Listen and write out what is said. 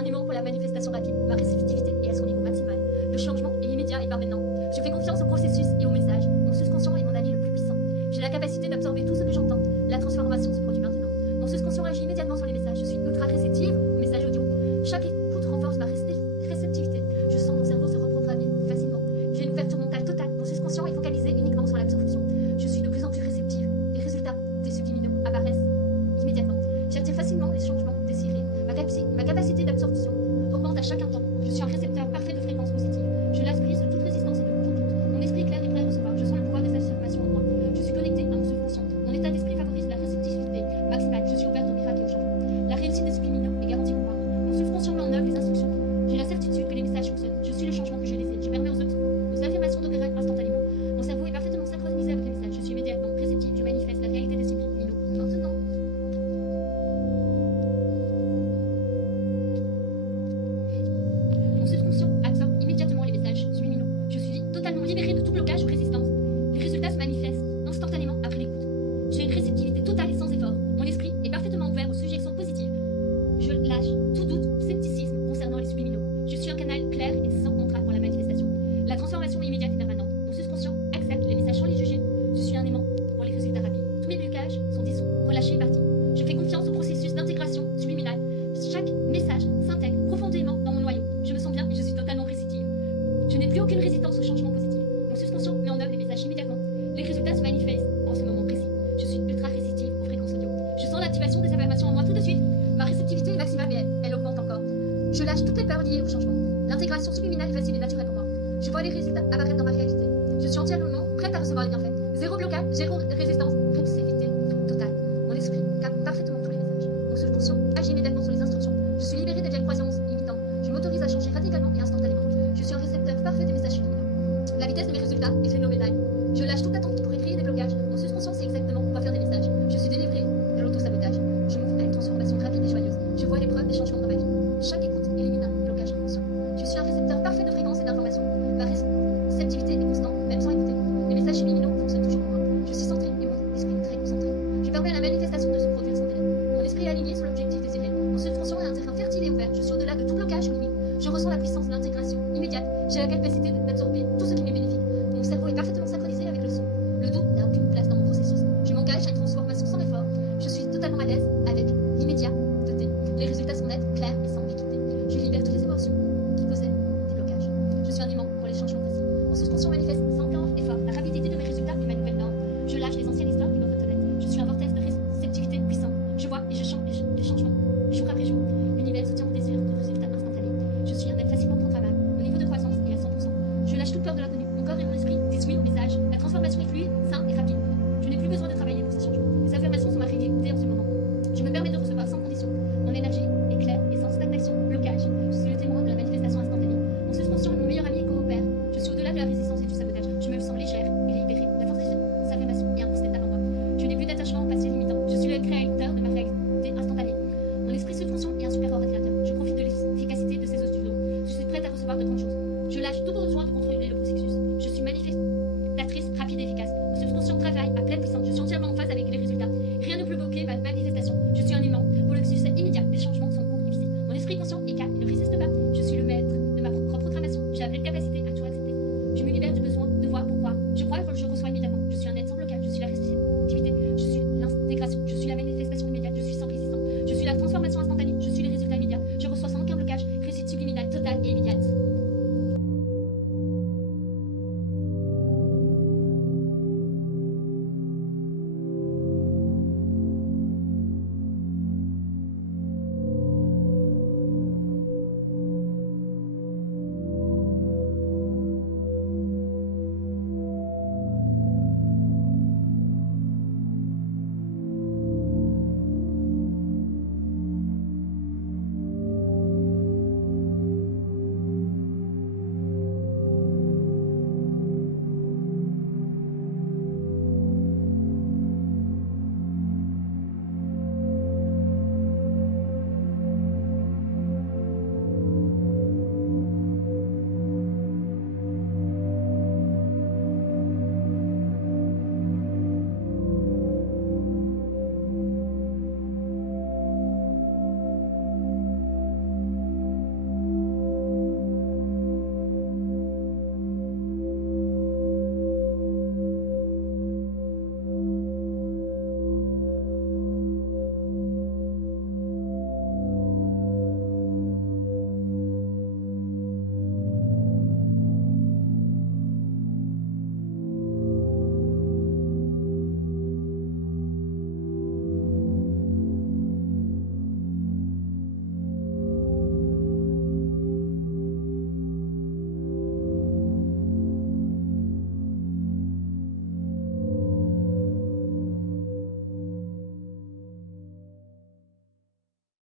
un aimant pour la manifestation rapide. Ma réceptivité est à son niveau maximal. Le changement est immédiat et permanent. Je fais confiance au processus et au message. Mon subconscient est mon allié le plus puissant. J'ai la capacité d'absorber tout ce que j'entends. La transformation se produit maintenant. Mon subconscient agit immédiatement sur les messages. Je suis ultra réceptive aux messages audio. Chaque écoute renforce ma réceptivité. Je sens mon cerveau se reprogrammer facilement. J'ai une ouverture mentale totale. Mon subconscient est focalisé uniquement sur l'absorption. Je suis de plus en plus réceptive. Les résultats des subliminaux apparaissent immédiatement. J'attire facilement les changements désirés. Ma capacité d'absorption augmente à chaque instant. Je suis un récepteur parfait de fréquences positives. Je lâche prise de toute résistance et de tout doute. Mon esprit est clair et prêt à recevoir. Je sens le pouvoir des affirmations en moi. Je suis connectée à mon subconscient. Mon état d'esprit favorise la réceptivité maximale. Je suis ouverte au miracle et au changement. La réussite des subliminaux est garantie pour moi. Mon subconscient met en œuvre les instructions. J'ai la certitude que les messages fonctionnent. Je suis le changement que je désire. Je permets aux affirmations d'opérer instantanément. Mon cerveau est parfaitement synchronisé avec les messages. Je suis immédiatement réceptive. Je manifeste la réalité des subliminaux maintenant. Mon subconscient absorbe immédiatement les messages subliminaux. Je suis totalement libérée de tout blocage ou résistance. Les résultats se manifestent instantanément après l'écoute. J'ai une réceptivité totale et sans effort. Mon esprit est parfaitement ouvert aux suggestions positives. Je lâche tout doute ou scepticisme concernant les subliminaux. Je suis un canal clair et sans entrave pour la manifestation. La transformation est immédiate et permanente. Mon subconscient accepte les messages sans les juger. Je suis un aimant pour les résultats rapides. Tous mes blocages sont dissous, relâchés et partis. Je fais confiance au processus d'intégration subliminale. Chaque message s'intègre profondément dans mon noyau. Je me sens bien et je suis totalement réceptive. Je n'ai plus aucune résistance au changement positif. Mon subconscient met en œuvre les messages immédiatement. Les résultats se manifestent en ce moment précis. Je suis ultra réceptive aux fréquences audio. Je sens l'activation des affirmations en moi tout de suite. Ma réceptivité est maximale mais elle augmente encore. Je lâche toutes les peurs liées au changement. L'intégration subliminale est facile et naturelle pour moi. Je vois les résultats apparaître dans ma réalité. Je suis entièrement prête à recevoir les bienfaits. Zéro blocage, zéro résistance, réceptivité totale. Mon esprit capte parfaitement tous les messages. Mon subconscient agit immédiatement sur les instructions. Je suis libérée des vieilles croyances limitantes. Je m'autorise à changer radicalement et instantanément. Je suis un récepteur parfait des messages subliminaux. La vitesse de mes résultats est phénoménale. Je lâche toute attente qui pourrait créer des blocages. Mon subconscient sait exactement quoi faire des messages. Je suis délivrée de l'auto-sabotage. Je m'ouvre à une transformation rapide et joyeuse. Je vois les preuves des changements dans ma vie. Chaque écoute élimine un blocage inconscient. Je suis un récepteur parfait de fréquences et d'informations. Ma réceptivité est constante, même sans écouter. Les messages subliminaux fonctionnent toujours pour moi. Je suis centrée et mon esprit est très concentré. Je permets à la manifestation de se produire sans délai. Mon esprit est aligné sur l'objectif désiré. Mon subconscient est un terrain fertile et ouvert. Je suis au-delà de tout blocage ou limite. Je ressens la puissance de l'intégration immédiate. J'ai la capacité d'absorber